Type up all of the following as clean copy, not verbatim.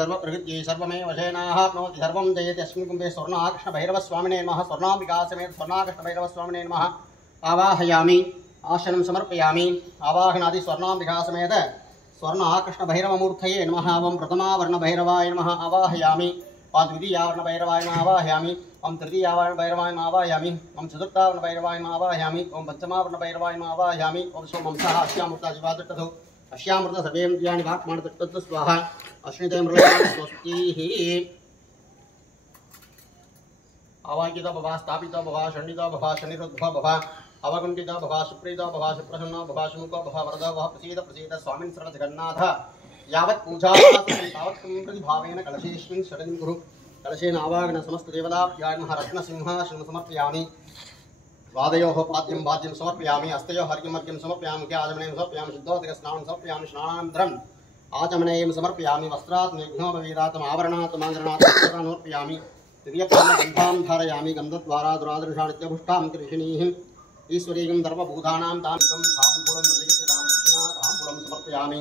सर्वप्रकृत्यै सर्वमेव वशेनाप्नोति सर्वं जयति अस्मिन् कुम्भे स्वर्णाकृष्णभैरवस्वामिने नमः स्वर्णाम्बिकासमेत स्वर्णाकृष्णभैरवस्वामिने नमः आवाहयामि आसनं समर्पयामि आवाहनादि स्वर्णाम्बिकासमेत स्वर्णाकृष्णभैरवमूर्तये नमः ओं प्रथमावर्णभैरवाय नमः आवाहयामि ओं द्वितीयावर्णभैरवाय नमः आवाहयामि ओं तृतीयावर्णभैरवाय नमः आवाहयामि ओं चतुर्थावर्णभैरवाय नमः आवाहयामि ओं पञ्चमावर्णभैरवाय नमः आवाहयामि ओं सोमंसः अस्यामृताजिवादट्टधौ अश्यामृत सर्वेन्द्रियाणि वाक्मानदट्टधौ स्वाहा अश्निते मृळयामि स्वस्तिः आवाहितो भव स्थापितो भव शण्डितो भव शनिरुद्धो भव अवकुण्ठितो भव सुप्रीतो भव सुप्रसन्नो भव सुमुखो भव वरदो भव प्रसीद स्वामिन् शरण जगन्नाथ यावत् पूजा तावत् प्रतिभावेन कलशेऽस्मिन् षडं गुरु कलशेन आवाहन समस्त देवताभ्यां रत्नसिंहासनं समर्पयामि वादयोः पाद्यं वाद्यं समर्पयामि हस्तयोः हर्घ्यमर्घ्यं समर्पयामि आचमनीयं समर्पयामि शुद्धोदकस्नानं समर्पयामि स्नानानन्तरम् आचमनीयं समर्पयामि वस्त्रात् मेघ्नोपवीतात् आभरणात् माङ्गरणात् समर्पयामि दिव्यगन्धां धारयामि गन्धद्वारा दुरादृशानित्यपुष्टां कृषिणीः ईश्वरीं सर्वभूतानां तां ताम्बूलं प्रतिगच्छतां दक्षिणा ताम्बूलं समर्पयामि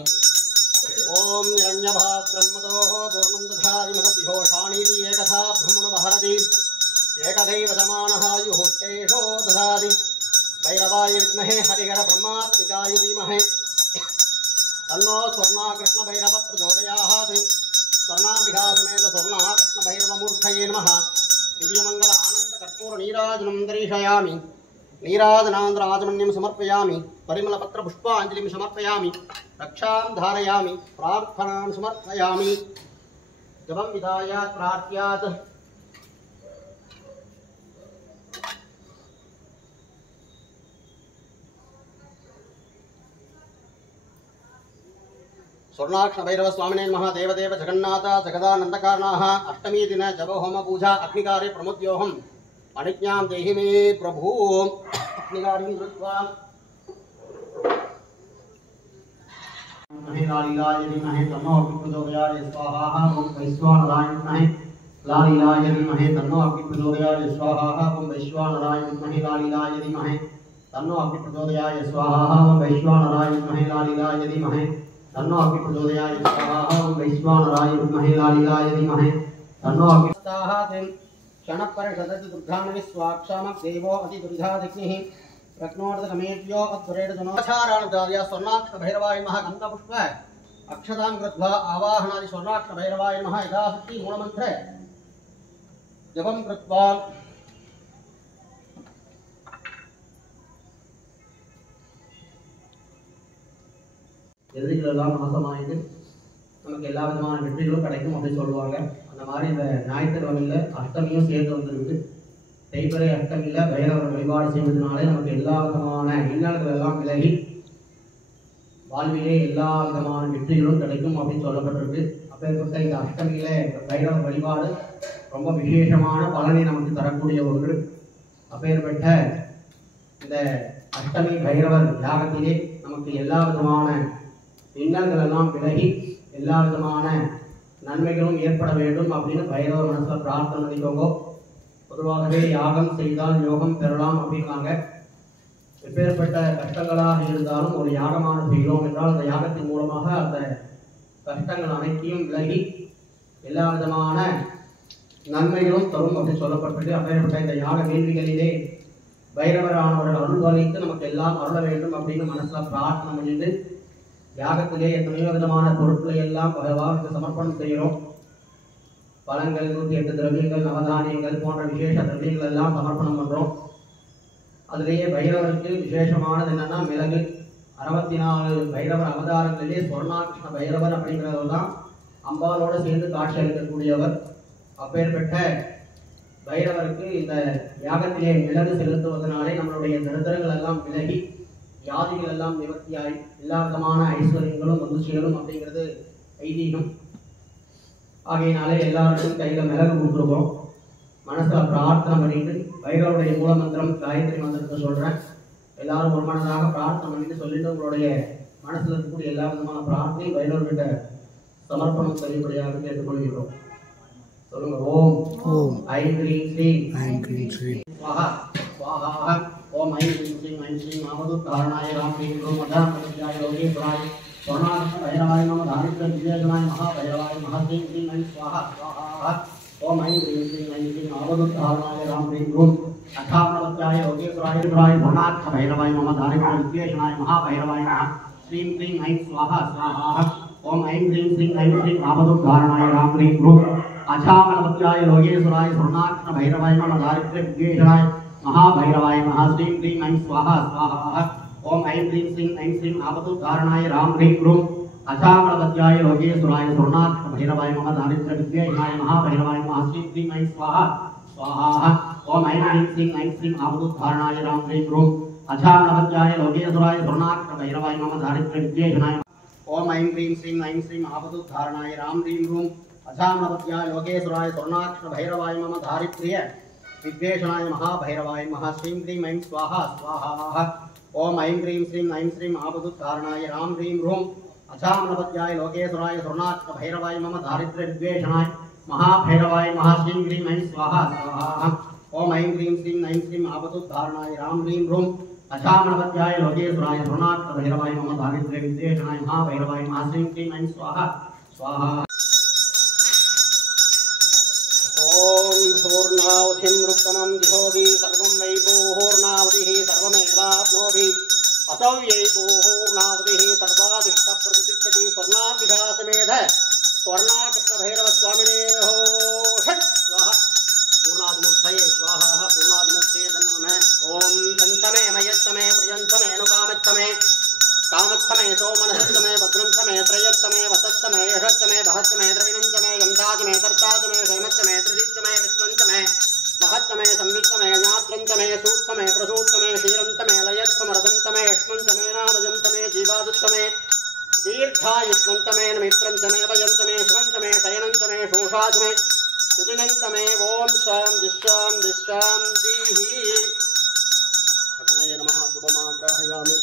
ओम हिरण्यभाद्रह्मतोः पूर्णं दधाति महद्विघोषाणीति एकथा ब्रह्मणोपहरति एकदैव समानः युहुष्टेषो दधाति भैरवाय विद्महे हरिहर ब्रह्मात्मिकाय धीमहि तन्नो स्वर्णाकृष्णभैरव प्रचोदयात् स्वर्णाम्बिकासमेत स्वर्णाकृष्णभैरवमूर्तये नमः दिव्यमङ्गल आनन्दकर्पूरनीराजनं दर्शयामि नीराजनान्तराचमन्यं समर्पयामि परिमलपत्रपुष्पाञ्जलिं समर्पयामि रक्षां धारयामि प्रार्थनां समर्पयामि जपं विधाय प्रार्थ्यात् स्वर्णाक्षभैरवस्वामिने नमः देवदेव जगन्नाथ जगदानन्दकारणाः अष्टमी दिन जपहोम पूजा अग्निकार्ये प्रमुद्योऽहम् अनिज्ञां देहि मे प्रभु अग्निकार्यं कृत्वा लालीलाय धीमहि तन्नो अग्निप्रचोदयात् स्वाहा ओं वैश्वानराय विद्महे लालीलाय धीमहि तन्नो अग्निप्रचोदयात् स्वाहा ओं वैश्वानराय विद्महे लालीलाय धीमहि तन्नो अग्निप्रचोदयात् स्वाहा ओं वैश्वानराय विद्महे लालीलाय धीमहि तन्नो अग्निप्रचोदयात् स्वाहा ओं वैश्वानराय विद्महे लालीलाय धीमहि तन्नो अग्निप्रचोदयात् क्षणपरिषदति दुर्धानवि स्वाक्षामदेवो अतिदुर्धादिग्निः रत्नोर्धकमेभ्यो अध्वरेण जनाचाराणचार्य स्वर्णाक्षभैरवाय नमः गन्धपुष्प अक्षतां कृत्वा आवाहनादि स्वर्णाक्षभैरवाय नमः यथाशक्ति मूलमन्त्रे जपं कृत्वा எதிரிகளெல்லாம் நாசமாயிட்டு நமக்கு எல்லா விதமான வெற்றிகளும் கிடைக்கும் அப்படின்னு சொல்லுவாங்க. அந்த மாதிரி இந்த ஞாயிற்றுக்கிழமையில் அஷ்டமியும் சேர்ந்து வந்திருக்கு. தேய்பிறை அஷ்டமியில் பைரவர் வழிபாடு செய்வதனாலே நமக்கு எல்லா விதமான இன்னல்கள் எல்லாம் விலகி வாழ்விலே எல்லா விதமான வெற்றிகளும் கிடைக்கும் அப்படின்னு சொல்லப்பட்டிருக்கு. அப்பேற்பட்ட இந்த அஷ்டமியில பைரவர் வழிபாடு ரொம்ப விசேஷமான பலனை நமக்கு தரக்கூடிய ஒன்று. அப்பேற்பட்ட இந்த அஷ்டமி பைரவர் யாகத்திலே நமக்கு எல்லா விதமான இன்னல்கள் எல்லாம் விலகி எல்லா விதமான நன்மைகளும் ஏற்பட வேண்டும் அப்படின்னு பைரவர் மனசில் பிரார்த்தனை பண்ணிக்கோங்க. பொதுவாகவே யாகம் செய்தால் யோகம் பெறலாம் அப்படின்னாங்க. எப்பேற்பட்ட கஷ்டங்களாக இருந்தாலும் ஒரு யாகமான செய்கிறோம் என்றால் அந்த யாகத்தின் மூலமாக அந்த கஷ்டங்கள் அனைத்தையும் விலகி எல்லா விதமான நன்மைகளும் தரும் அப்படின்னு சொல்லப்பட்டிருக்கு. அப்பேற்பட்ட இந்த யாக வேள்விகளிலே பைரவரானவர்கள் அருள்வாளித்து நமக்கு எல்லாம் அருள வேண்டும் அப்படின்னு மனசுல பிரார்த்தனை பண்ணிட்டு யாகத்திலே எத்தனையோ விதமான பொருட்களை எல்லாம் பகவானுக்கு சமர்ப்பணம் செய்கிறோம். பழங்கள் 108 திரவியங்கள் நவதானியங்கள் போன்ற விசேஷ திரவியங்கள் எல்லாம் சமர்ப்பணம் பண்றோம். அதிலேயே பைரவருக்கு விசேஷமானது என்னன்னா மிளகு. 64 பைரவர் அவதாரங்களிலே ஸ்வர்ணாகிருஷ்ண பைரவர் அப்படிங்கிறவர் தான் அம்பாலோடு சேர்ந்து காட்சி அளிக்கக்கூடியவர். அப்பேற்பட்ட பைரவருக்கு இந்த யாகத்திலே மிளகு செலுத்துவதனாலே நம்மளுடைய தரித்திரங்கள் எல்லாம் விலகி வியாதிகள் எல்லாம் நிவர்த்தியாய் எல்லா விதமான ஐஸ்வர்யங்களும் வந்து சேரும் அப்படிங்கிறது ஐதீகம். ஆகையினாலே எல்லாருக்கும் கையில மிளகு கொடுத்துருக்கோம். மனசுல பிரார்த்தனை பண்ணிட்டு பைரவருடைய மூல மந்திரம் காயத்ரி மந்திரத்தை சொல்றேன். எல்லாரும் ஒரு மனதாக பிரார்த்தனை பண்ணிட்டு சொல்லிட்டு உங்களுடைய மனசுல இருக்கக்கூடிய எல்லா விதமான பிரார்த்தனையும் பைரவர்கிட்ட சமர்ப்பணம் செய்யப்படியாக கேட்டுக்கொள்கிறோம். சொல்லுங்க. ஓம் ஓம் ஐம் க்ரீம் ஸ்ரீம் ஸ்வாஹா ஸ்வாஹா. ஓம் ஐம் க்ரீம் ஸ்ரீம் மாமது காரணாய ராம் க்ரீம் மதாம் யோகேஸ்வராய स्वर्णाकृष्ण भैरवाय नमः दारिद्र्य विजयनाय महाभैरवाय महाश्रीं श्रीं ऐं स्वाहा स्वाहा ओम ऐं ह्रीं श्रीं ऐं श्रीं आवधुत्तारणाय राम ह्रीं ह्रूं अठावनवत्याय योगेश्वराय स्वर्णाकृष्ण भैरवाय नमः दारिद्र्य विजयनाय महाभैरवाय श्रीं श्रीं ऐं स्वाहा स्वाहा ओम ऐं ह्रीं श्रीं ऐं श्रीं आवधुत्तारणाय राम ह्रीं ह्रूं अठावनवत्याय योगेश्वराय स्वर्णाकृष्ण भैरवाय नमः दारिद्र्य विजयनाय महाभैरवाय महाश्रीं श्रीं ऐं स्वाहा स्वाहा ओम ऐं ह्रीं श्रीं ऐं श्रीं आवधुत्तारणाय राम ह्रीं ह्रूं अठावनवत्याय योगेश्वराय स्वर्णाकृष्ण भैरवाय नमः दारिद्र्य विजयनाय महाभैरवाय महाश्रीं श्रीं ऐं स्वाहा स्वाहा ओम ऐं ह्रीं श्रीं ऐं श्रीं आवधुत्तारणाय राम ह्रीं ह्रूं अठावनवत्याय योगेश्वराय स्वर्णाकृष्ण भैरवाय नमः दारिद्र्य विजयनाय ओम ऐं ह्रीं श्रीं ऐं श्रीं आवधुत्तारणाय राम ह्रीं ह्रूं अठावनवत्याय योगेश्वराय स्वर्णाकृष्ण भैरवाय नमः दारिद्र्य विद्वेषणाय महाभैरवाय महाश्रीं श्रीं ऐं स्वाहा स्वाहा ओम ऐं ह्रीं श्रीं ऐं श्रीं आवधुत्तारणाय राम ह्रीं ह्रूं अठावनवत्याय योगेश्वराय स्वर्णाकृष्ण भैरवाय मम दारिद्र्य विद्वेषणाय महाभैरवाय महाश्रीं ह्रीं ऐं स्वाहा स्वाहा ओम ऐं ह्रीं श्रीं ऐं श्रीं आवधुत्तारणाय राम ह्रीं ह्रूं अठावनवत्याय योगेश्वराय स्वर्णाकृष्ण भैरवाय मम दारिद्र्य विद्वेषणाय महाभैरवाय महाश्रीं श्रीं ऐं स्वाहा स्वाहा ओम पूर्णावधिं रुक्तमं दिहोदि सर्वं वै पूर्णावधिः सर्वमेवाप्नोति असौ यै पूर्णावधिः सर्वादिष्टप्रतिष्ठति स्वर्णाभिधा समेत स्वर्णाकृष्णभैरवस्वामिनेः षट् स्वाहा पूर्णादिमूर्तये स्वाहा पूर्णादिमूर्तये नमः ओम चञ्चमे मयत्तमे प्रियन्तमे अनुकामत्तमे कामत्तमे सोमनसत्तमे भद्रन्तमे त्रयत्तमे वसत्तमे यशत्तमे बहत्तमे द्रविणन्तमे यन्तातमे कर्तातमे क्षेमत्तमे त्रिदित्तमे विश्वन्तमे महत्तमे संवित्तमे ज्ञात्रन्तमे सूत्तमे प्रसूत्तमे क्षीरन्तमे लयत्तमरदन्तमे यष्मन्तमे नामजन्तमे जीवादुत्तमे दीर्घायुष्मन्तमे नमित्रन्तमे अभयन्तमे शुभन्तमे शयनन्तमे शोषातमे सुदिनन्तमे ओम शान्तिः अग्नये नमः धूपमाग्राहयामि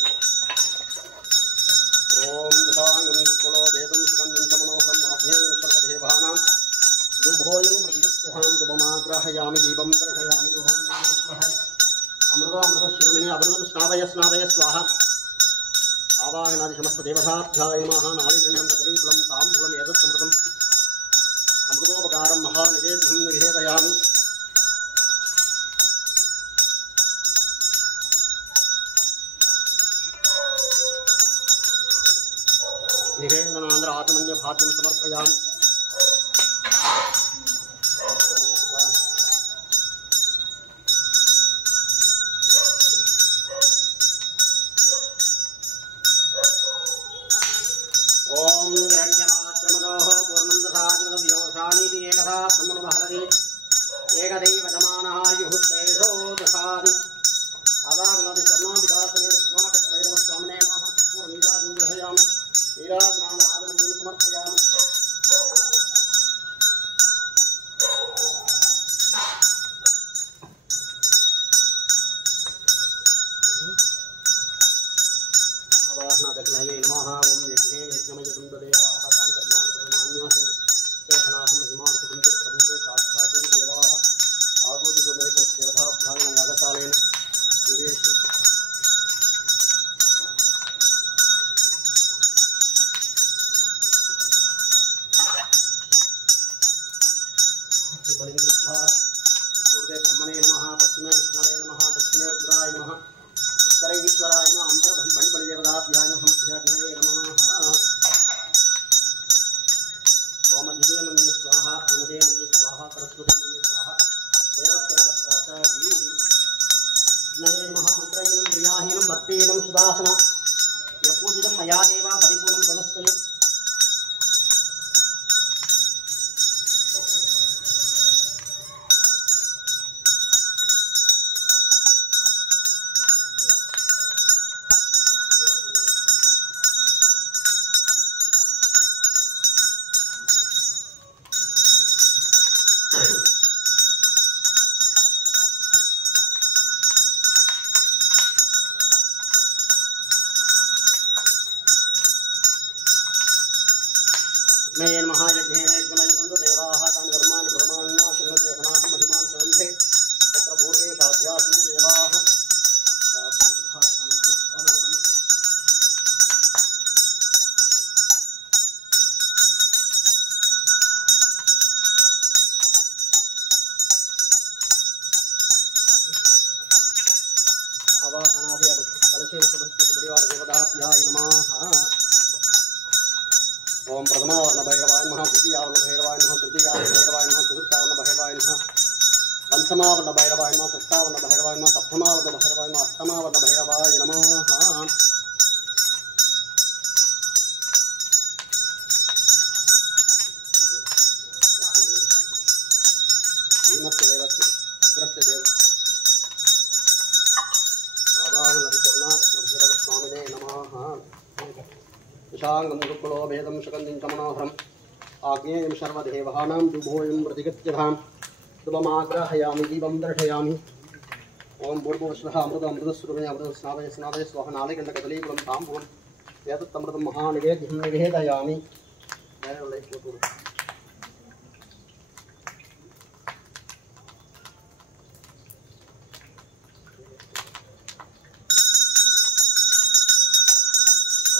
ओम दशांगं कुलो वेदं सुगन्धं च मनोहरम् आज्ञेयं सर्वदेवानां दुभोयं प्रतिष्ठां धूपमाग्राहयामि दीपं दर्शयामि ओम अमृतशिरोमणि अमृतं स्नावय स्नावय स्वाहा आवाहनादि समस्त देवताभ्याय नमः नालिगण्डं कदलीफलं ताम्बूलं एतदमृतम् अमृतोपकारं महानिवेद्यं निवेदयामि निवेदनांतर आत्मन्य भाग्यं समर्पयामि ओम हिरण्यमात्रमदोः पूर्णं दधातिवदव्यो शानीति एकधा ब्रह्मणमहरति एकदैवजमानः युहुश्चेषो दशादि आवागनादि स्वर्णाभिदासने स्वर्णाकृष्णभैरवस्वामिने नमः कर्पूरनीराजं ग्रहयामि नीराजनाम आदमं समर्पयामि अवाहनादग्नये नमः ओम यज्ञे यज्ञमयं देवाः तानि कर्माणि कर्माण्यासन् तेषणाहं महिमानुसुते प्रभुरे साक्षात् देवाः आगोदितो मे देवताभ्यां यागशालेन निवेशि पूर्वे ब्रह्मणे नमः पश्चिमे विष्णवे नमः दक्षिणे रुद्राय नमः उत्तरे ईश्वराय नमः अंतर्बलिदेवताभ्यां नमः मध्याग्नये नमः ओम दिवे मन्ये स्वाहा अन्नदे मन्ये स्वाहा सरस्वती मन्ये स्वाहा देवस्वरूपप्रासादी नये नमः मन्त्रहीनं क्रियाहीनं भक्तिहीनं सुदासन यपूजितं मया देवा परिपूर्णं तदस्तये नये नमः यज्ञेन यज्ञमयं देवाः तानि कर्माणि ब्रह्माण्या शृण्वते गणाः महिमान् शृण्वन्ते तत्र पूर्वे साध्यासन्ति देवाः परिवारदेवताभ्याय नमः। ओम प्रथमावर्ण भैरवाय नमः, द्वितीयावर्ण भैरवाय नमः, तृतीयावर्ण भैरवाय नमः, चतुर्थावर्ण भैरवाय नमः, पंचमावर्ण भैरवाय नमः, षष्ठावर्ण भैरवाय नमः, सप्तमावर्ण भैरवाय नमः, अष्टमावर्ण भैरवाय नमः। भीमस्य देवस्य उग्रस्य देव आवाहनस्वर्णाभैरवस्वामिने नमः। विशांगं गुरुकुलो भेदं शकन्दिं च मनोहरम् आज्ञेयं सर्वदेवानां दुभोयं प्रतिगत्यधां शुभमाग्रहयामि दीपं दर्शयामि। ओम भूर्भुवस्वः अमृतस्वरूपिणे अमृतस्नावय स्नावय स्वः नालिकण्डकदलीकुलं ताम्बूलं एतत्तमृतं महानिवेद्यं निवेदयामि।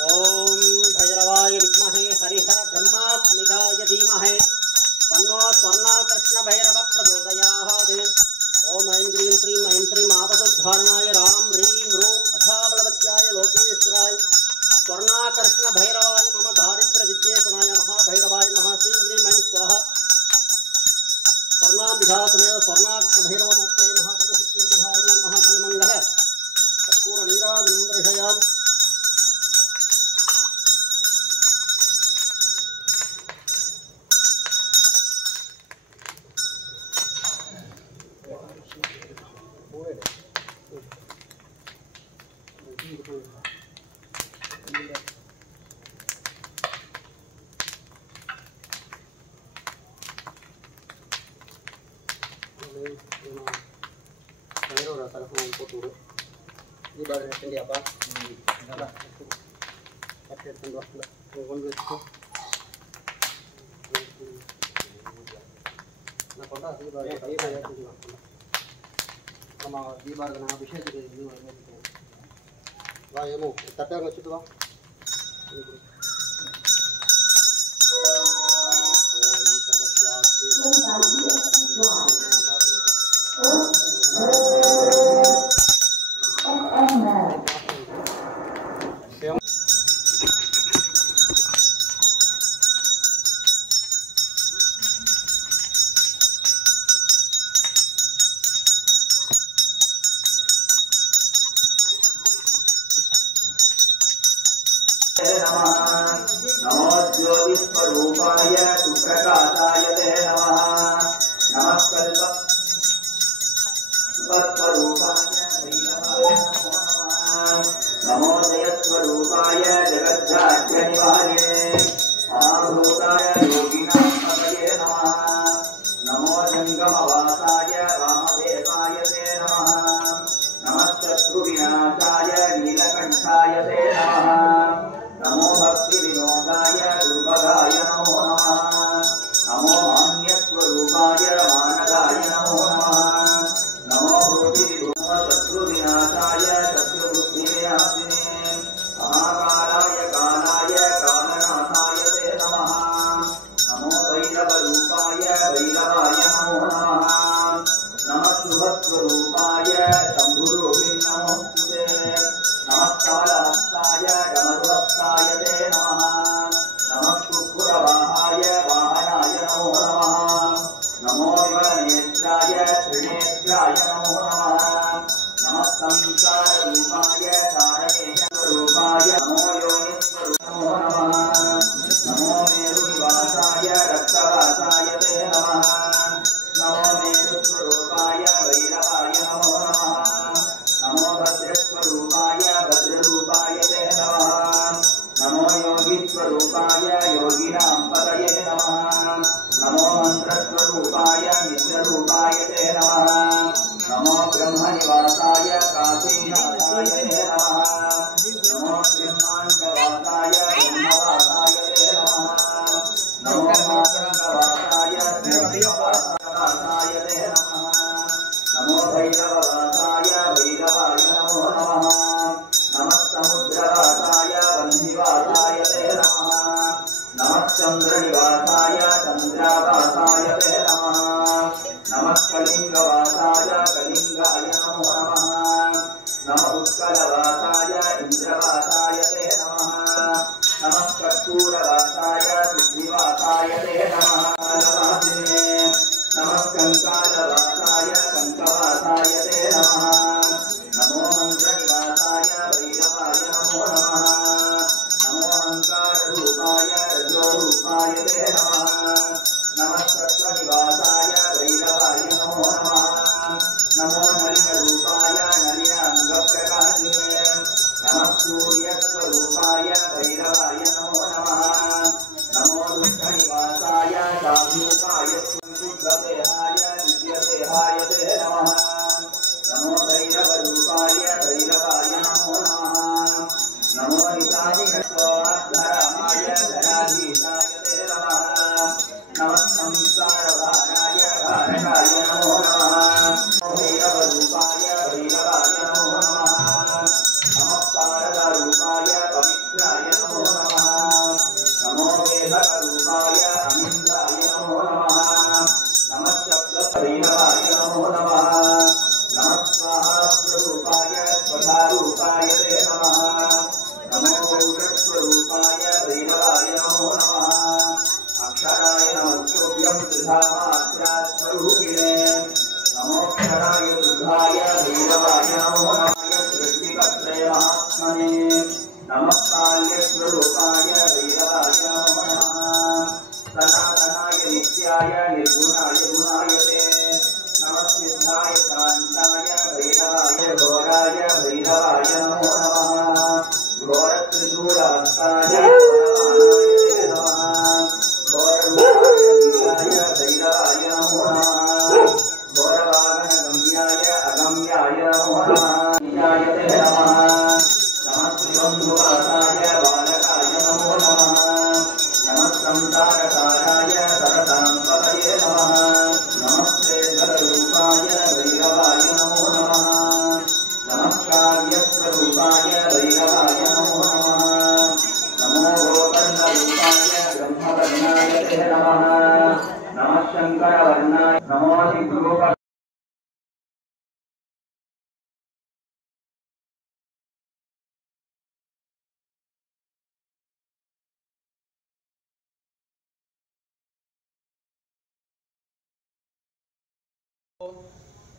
ओम भैरवाय विद्महे हरिहर ब्रह्मात्मिकाय धीमहि तन्नो स्वर्णाकृष्ण भैरव प्रचोदयात्। ओम ऐं ह्रीं श्रीं आपदुद्धारणाय राम ह्रीं रूं अथाबलवत्याय लोकेश्वराय स्वर्णाकर्षण भैरवाय मम दारिद्र्य विद्वेषणाय महाभैरवाय नमः। श्रीं ह्रीं ऐं स्वाहा स्वर्णाभिधासमेव स्वर्णाकृष्ण भैरव मुक्ते महादेवशक्तिर्विहाय महावीयमङ्गल कर्पूर नीराजनं दर्शयामि। नमो ज्योतिस्वरूपाय सुप्रकाशाय ते नमः। नमः कल्पस्वरूपाय भैरवाय नमो नमः। नमो जयस्वरूपाय जगज्जाड्यनिवारिणे महाभूताय योगिनां पतये नमः। नमो जङ्गमवासाय वामदेवाय ते नमः। नमः शत्रुविनाशाय नीलकण्ठाय ते नमः। नमो भक्ति विनोदाय दुर्भगाय नमो नमः। नमो मान्यस्वरूपाय मानदाय नमो नमः। नमो भूतिविभूम शत्रुविनाशाय शत्रुबुद्धिविनाशिने महाकालाय कालाय कालनाशाय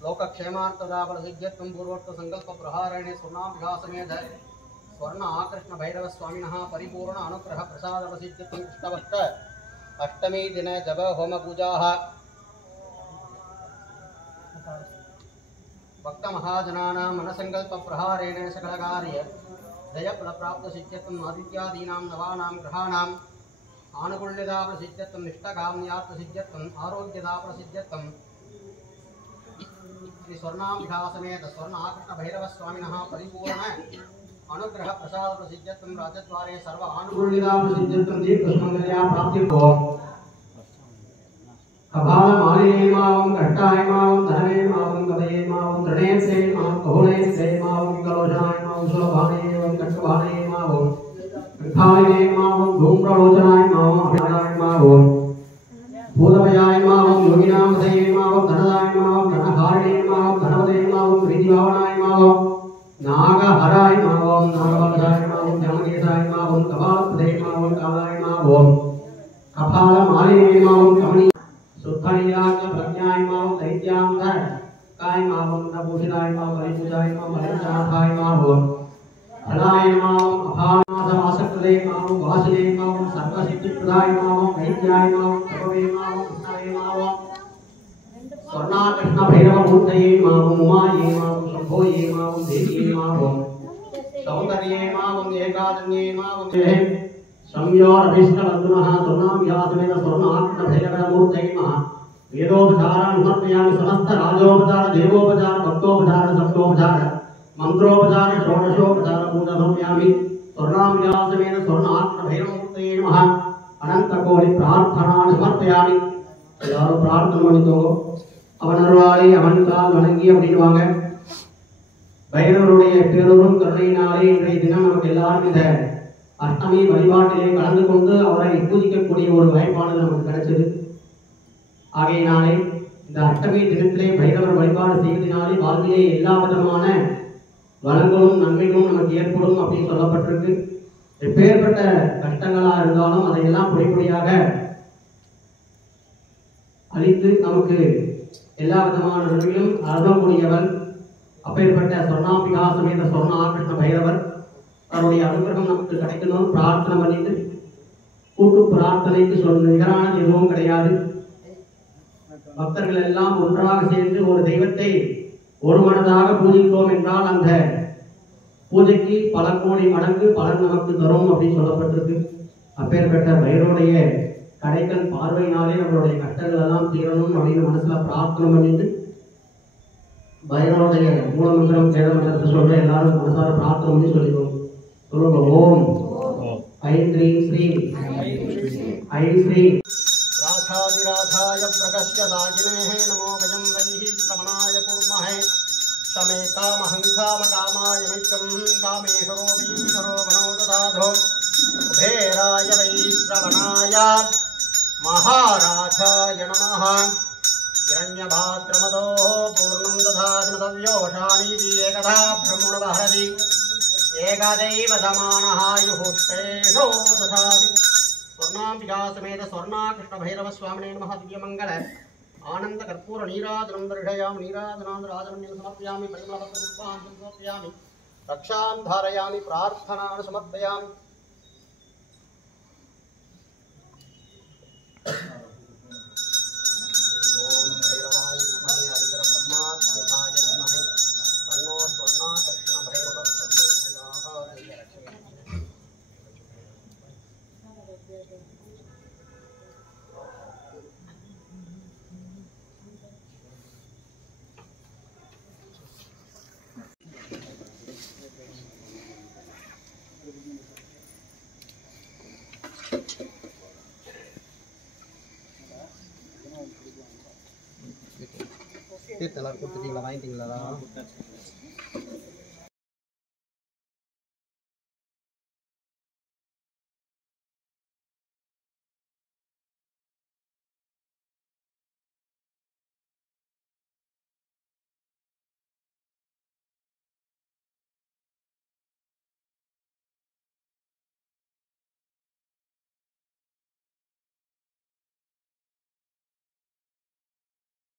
लोकक्षेमार्थदाफलसिद्ध्यत्वं पूर्वोक्तसङ्कल्पप्रहारेणे स्वर्णाभ्यासमेध स्वर्ण आकृष्ण भैरवस्वामिनः परिपूर्ण अनुग्रह प्रसादप्रसिद्ध्यत्वं कृष्णवष्ट अष्टमी दिन जप होमपूजाः भक्तमहाजनानां मनसङ्कल्पप्रहारेण सकलकार्य जयफलप्राप्तसिद्ध्यत्वम् आदित्यादीनां नवानां ग्रहाणाम् आनुकूल्यदाफलसिद्ध्यत्वं निष्ठकाम्यार्थसिद्ध्यत्वम् आरोग्यदाफलसिद्ध्यत्वम् श्री स्वर्णाभ्यासमेत स्वर्ण आकृष्ण भैरवस्वामिनः परिपूर्ण अनुग्रह प्रसाद प्रसिद्ध्यत्वं राजद्वारे सर्व आनुकूल्यदाफलसिद्ध्यत्वं दीर्घसुमङ्गल्या प्राप्तिर्भो कपालमालिनेमावं कट्टायमावं धननेमावं कवयेमावं दृढेन्द्रेमावं कहुलेन्द्रेमावं विकलोचनायमावं सुलभानेयं कट्टभानेयमावं विखालिनेमावं धूम्रलोचनायमावं अभिलायमावं भूतभयायमावं योगिनामधयेमावं धनदायमावं धनहारिणेमावं धनवदेमावं प्रीतिभावनायमावं नागहरायमावं नागवलधायमावं जामकेशायमावं कपालप्रदेयमावं कालायमावं कपालमालिनेमावं कमनी सुद्धनीलाज्ञ प्रज्ञायमावं दैत्यांध कायमावं नभूषितायमावं परिपूजायमावं हरिचार्थायमावं फलायमावं अभावनाथमासकृतेयमावं वासुदेयमावं सर्वसिद्धिप्रदायमावं वैद्यायमावं प्रभवेयमावं कृष्णवेयमावं स्वर्णाकृष्णभैरवमूर्तयेयमावं उमायेयमावं शम्भोयेयमावं देवीयेयमावं सौन्दर्येयमावं एकादन्येयमावं संयोरभिष्टबन्धुनः स्वर्णाभ्यासमेत स्वर्णाकृष्णभैरवमूर्तये वेदोपचारान् समर्पयामि समस्त राजोपचार देवोपचार भक्तोपचार सप्तोपचार मंत्रोपचार षोडशोपचार पूजा समर्पयामि स्वर्णाभ्यासमेत स्वर्णाकृष्णभैरवमूर्तये नमः अनन्तकोटि प्रार्थनान् समर्पयामि எல்லாரும் பிரார்த்தனை பண்ணிக்கோங்க அவனருளாலே அவன்கால் வணங்கி அப்படின்வாங்க பைரவருடைய பேரூரும் கருணையினாலே இன்றைய தினம் நமக்கு எல்லாரும் இந்த அஷ்டமி வழிபாட்டிலே கலந்து கொண்டு அவரை பூஜிக்கக்கூடிய ஒரு வாய்ப்பானது நமக்கு கிடைச்சது. ஆகையினாலே இந்த அஷ்டமி தினத்திலே பைரவர் வழிபாடு செய்வதனாலே வாழ்விலே எல்லா விதமான வளங்களும் நன்மைகளும் நமக்கு ஏற்படும் அப்படின்னு சொல்லப்பட்டிருக்கு. எப்பேற்பட்ட கஷ்டங்களா இருந்தாலும் அதையெல்லாம் படிப்படியாக அளித்து நமக்கு எல்லா விதமான நன்மையும் அருளக்கூடியவர். அப்பேற்பட்ட சொர்ணாம்பிகா சமேத சொர்ணா கிருஷ்ண பைரவர் அவருடைய அனுகிரகம் நமக்கு கிடைக்கணும்னு பிரார்த்தனை பண்ணிட்டு, கூட்டு பிரார்த்தனைக்கு நிகரானது எதுவும் கிடையாது. பக்தர்கள் எல்லாம் ஒன்றாக சேர்ந்து ஒரு தெய்வத்தை ஒரு மனதாக பூஜித்தோம் என்றால் அந்த பூஜைக்கு பல கோடி மடங்கு பலன் நமக்கு தரும் அப்படின்னு சொல்லப்பட்டிருக்கு. அப்பேற்பட்ட பைரவருடைய கடைக்கல் பார்வையினாலே நம்மளுடைய கஷ்டங்கள் எல்லாம் தீரணும் அப்படின்னு மனசுல பிரார்த்தனை பண்ணிட்டு, பைரவருடைய மூலமந்திரம் வேதமந்திரத்தை சொல்ற எல்லாரும் மனசார பிரார்த்தனை பண்ணி சொல்லிக்கோங்க. சொல்லுங்க, ஓம் ஐம் க்ரீம் ஸ்ரீம் ஐம் ஸ்ரீம் राधाधिराधाय प्रकश्यदागिनेः नमो वयं वैः श्रवणाय कुर्महे शमे कामहं कामकामाय मित्रं कामेश्वरो वैश्वरो मनो ददाधो कुबेराय वैः श्रवणाय महाराजाय नमः हिरण्यभाद्रमदोः पूर्णं दधाति एकदा ब्रह्मणवहरति एकदैव समानः युहुष्टेषो दधाति। स्वर्णाम्बिका समेत स्वर्णा कृष्ण भैरव स्वामिने नमः। दिव्यमंगल आनंद कर्पूर नीराजनं दर्शयामि। नीराजनादराजनं समर्पयामि। परिमलपत्रपुष्पाञ्जलिं समर्पयामि। रक्षां धारयामि। प्रार्थनां समर्पयामि। ओम भैरवाय विद्महे हरिहर ब्रह्मात्मकाय धीमहि तन्नो स्वर्णा कृष्ण भैरव प्रचोदयात्। தீர்த்தம் எல்லாரும் கொடுத்துட்டீங்களா? வாங்கிட்டீங்களா?